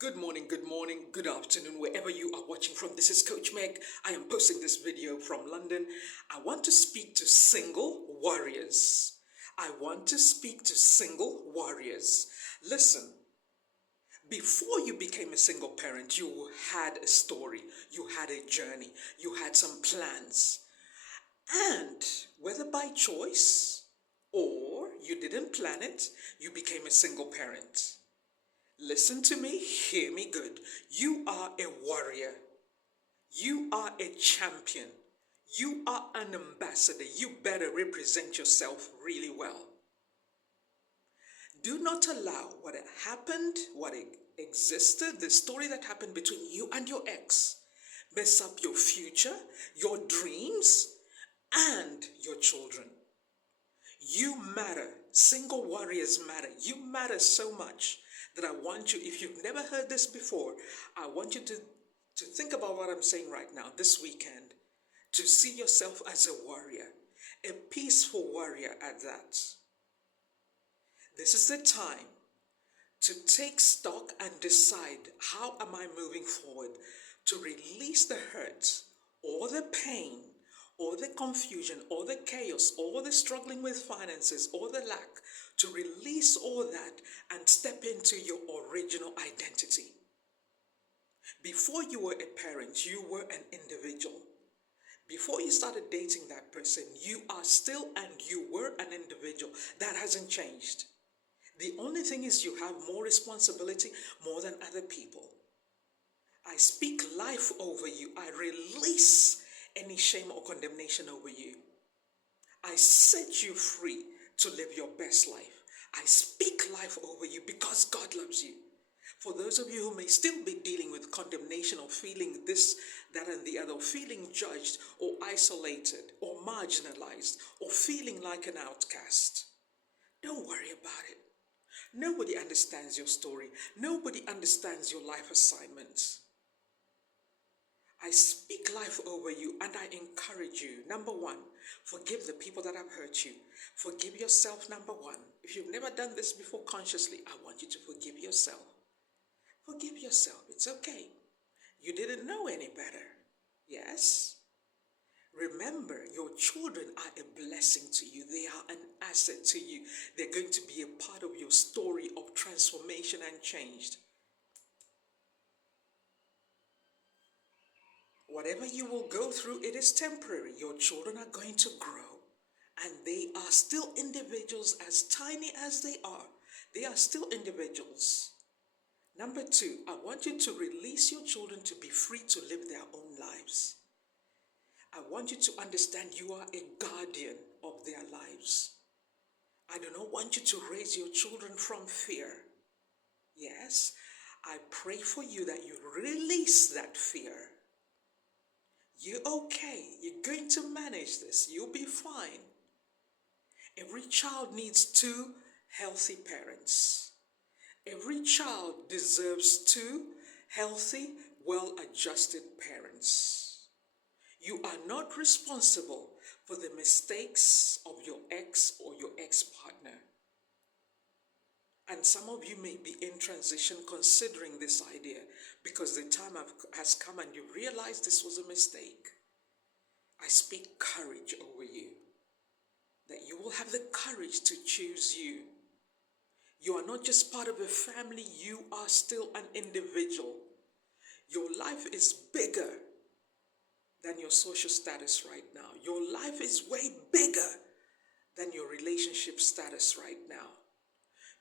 Good morning, good afternoon, wherever you are watching from. This is Coach Meg. I am posting this video from London. I want to speak to single warriors. I want to speak to single warriors. Listen, before you became a single parent, you had a story, you had a journey, you had some plans. And whether by choice or you didn't plan it, you became a single parent. Listen to me, hear me good. You are a warrior. You are a champion. You are an ambassador. You better represent yourself really well. Do not allow what happened, what existed, the story that happened between you and your ex, mess up your future, your dreams, and your children. You matter. Single warriors matter. You matter so much that I want you, if you've never heard this before, I want you to think about what I'm saying right now, this weekend, to see yourself as a warrior, a peaceful warrior at that. This is the time to take stock and decide, how am I moving forward to release the hurt or the pain or the confusion or the chaos or the struggling with finances or the lack, to release all that and step into your original identity. Before you were a parent, you were an individual. Before you started dating that person, you are still and you were an individual. That hasn't changed. The only thing is you have more responsibility, more than other people. I speak life over you. I release any shame or condemnation over you. I set you free to live your best life. I speak life over you because God loves you. For those of you who may still be dealing with condemnation or feeling this, that, and the other, or feeling judged or isolated or marginalized or feeling like an outcast, don't worry about it. Nobody understands your story. Nobody understands your life assignments. I speak life over you and I encourage you. Number one, forgive the people that have hurt you. Forgive yourself, number one. If you've never done this before consciously, I want you to forgive yourself. Forgive yourself. It's okay. You didn't know any better. Yes? Remember, your children are a blessing to you. They are an asset to you. They're going to be a part of your story of transformation and change. Whatever you will go through, it is temporary. Your children are going to grow, and they are still individuals, as tiny as they are. They are still individuals. Number two, I want you to release your children to be free to live their own lives. I want you to understand you are a guardian of their lives. I do not want you to raise your children from fear. Yes, I pray for you that you release that fear. You're okay. You're going to manage this. You'll be fine. Every child needs two healthy parents. Every child deserves two healthy, well-adjusted parents. You are not responsible for the mistakes of your ex or your ex-partner. And some of you may be in transition considering this idea because the time has come and you realize this was a mistake. I speak courage over you, that you will have the courage to choose you. You are not just part of a family, you are still an individual. Your life is bigger than your social status right now. Your life is way bigger than your relationship status right now.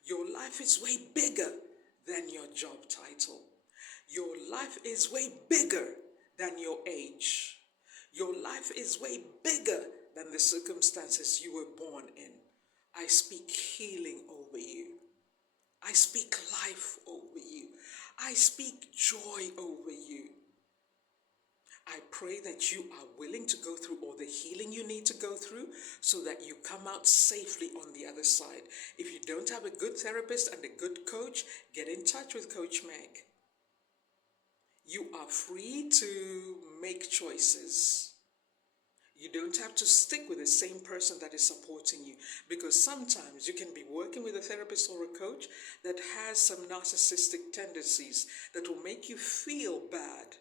Your life is way bigger than your job title. Your life is way bigger than your age. Your life is way bigger than the circumstances you were born in. I speak healing over you. I speak life over you. I speak joy over you. I pray that you are willing to go through all the healing you need to go through so that you come out safely on the other side. If you don't have a good therapist and a good coach, get in touch with Coach Meg. You are free to make choices. You don't have to stick with the same person that is supporting you, because sometimes you can be working with a therapist or a coach that has some narcissistic tendencies that will make you feel bad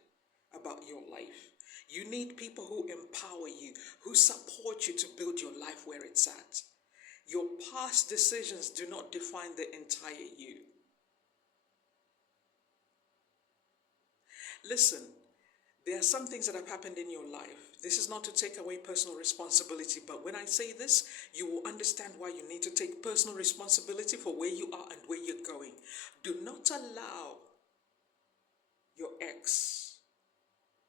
about your life. You need people who empower you, who support you to build your life where it's at. Your past decisions do not define the entire you. Listen, there are some things that have happened in your life. This is not to take away personal responsibility, but when I say this, you will understand why you need to take personal responsibility for where you are and where you're going. Do not allow your ex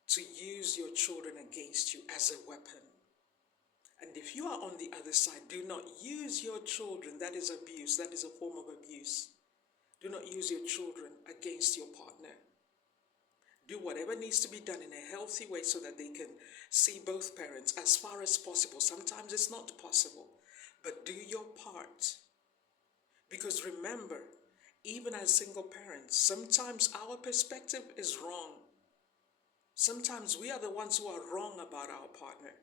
to use your children against you as a weapon. And if you are on the other side, do not use your children. That is abuse. That is a form of abuse. Do not use your children against your partner. Do whatever needs to be done in a healthy way so that they can see both parents as far as possible. Sometimes it's not possible, but do your part. Because remember, even as single parents, sometimes our perspective is wrong. Sometimes we are the ones who are wrong about our partner.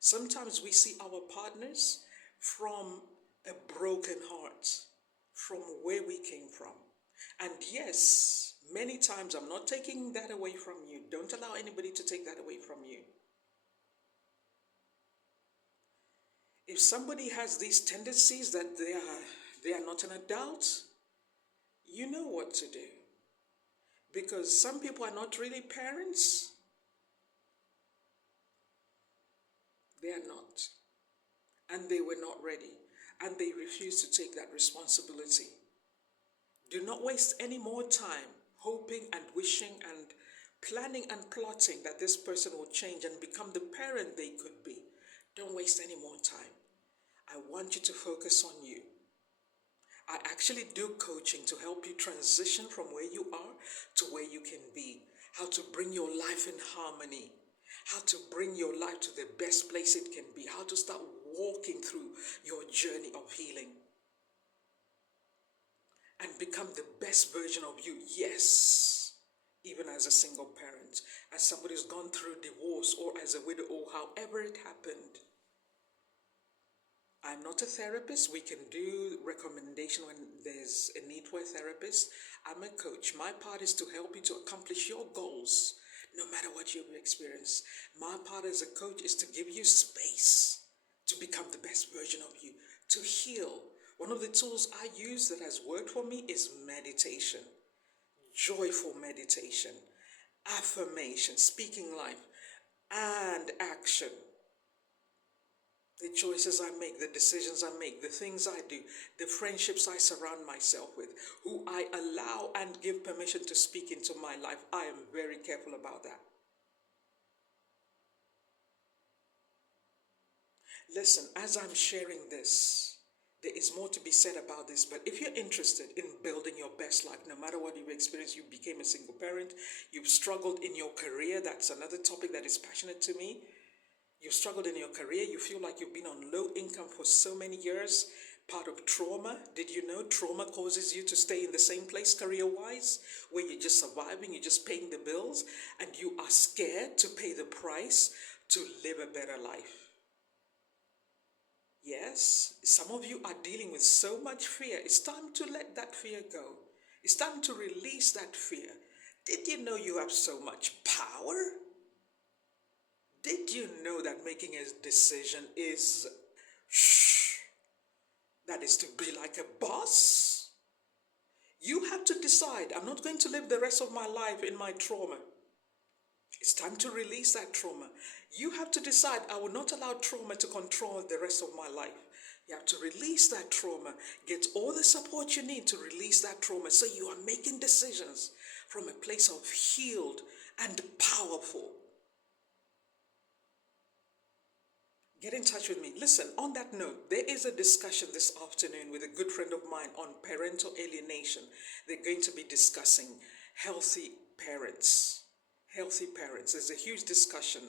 Sometimes we see our partners from a broken heart, from where we came from. And yes, many times I'm not taking that away from you. Don't allow anybody to take that away from you. If somebody has these tendencies that they are not an adult, you know what to do. Because some people are not really parents. They are not. And they were not ready. And they refuse to take that responsibility. Do not waste any more time hoping and wishing and planning and plotting that this person will change and become the parent they could be. Don't waste any more time. I want you to focus on you. I actually do coaching to help you transition from where you are to where you can be. How to bring your life in harmony. How to bring your life to the best place it can be. How to start walking through your journey of healing. And become the best version of you. Yes. Even as a single parent. As somebody who's gone through divorce or as a widow or however it happened. I'm not a therapist. We can do recommendation when there's a need for a therapist. I'm a coach. My part is to help you to accomplish your goals, no matter what you've experienced. My part as a coach is to give you space to become the best version of you, to heal. One of the tools I use that has worked for me is meditation, joyful meditation, affirmation, speaking life, and action. The choices I make, the decisions I make, the things I do, the friendships I surround myself with, who I allow and give permission to speak into my life. I am very careful about that. Listen, as I'm sharing this, there is more to be said about this, but if you're interested in building your best life, no matter what you've experienced, you became a single parent, you've struggled in your career, that's another topic that is passionate to me. You've struggled in your career, you feel like you've been on low income for so many years, part of trauma. Did you know trauma causes you to stay in the same place career-wise, where you're just surviving, you're just paying the bills, and you are scared to pay the price to live a better life? Yes, some of you are dealing with so much fear. It's time to let that fear go. It's time to release that fear. Did you know you have so much power? Did you know that making a decision is, that is to be like a boss? You have to decide, I'm not going to live the rest of my life in my trauma. It's time to release that trauma. You have to decide, I will not allow trauma to control the rest of my life. You have to release that trauma. Get all the support you need to release that trauma so you are making decisions from a place of healed and powerful. Get in touch with me. Listen, on that note, there is a discussion this afternoon with a good friend of mine on parental alienation. They're going to be discussing healthy parents. Healthy parents. There's a huge discussion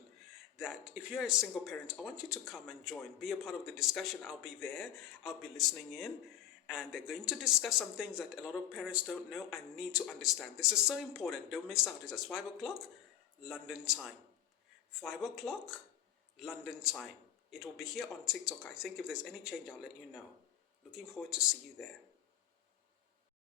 that if you're a single parent, I want you to come and join. Be a part of the discussion. I'll be there. I'll be listening in. And they're going to discuss some things that a lot of parents don't know and need to understand. This is so important. Don't miss out. It's at 5 o'clock, London time. 5 o'clock, London time. It will be here on TikTok. I think if there's any change, I'll let you know. Looking forward to see you there.